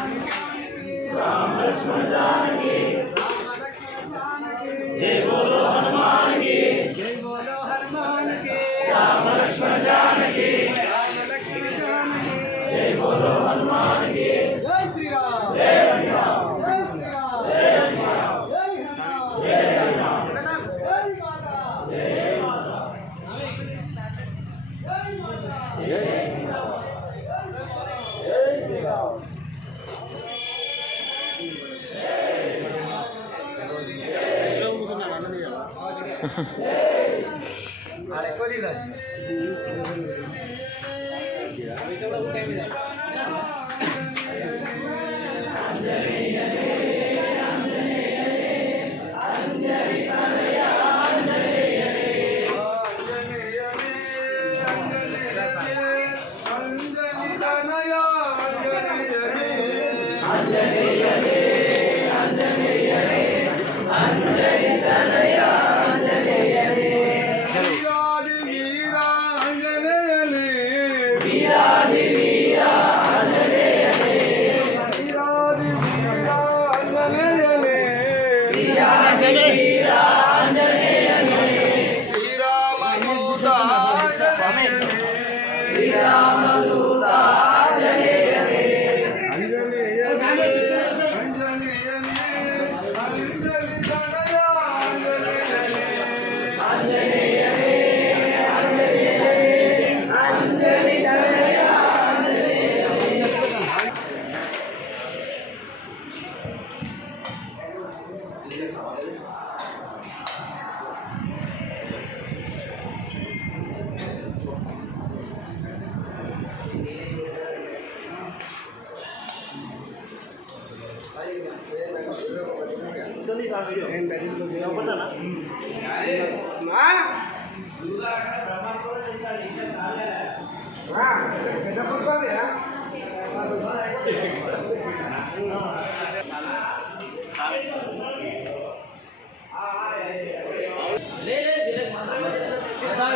राम लक्ष्मण जानकी जय बोलो हनुमान की जय बोलो हनुमान की राम लक्ष्मण जानकी जय बोलो हनुमान की जय श्री राम जय श्री राम जय श्री राम जय श्री राम जय हनुमान जय श्री राम जय माता जय माता जय माता जय श्री राम जय श्री राम अरे कोई नहीं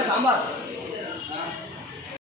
सांबार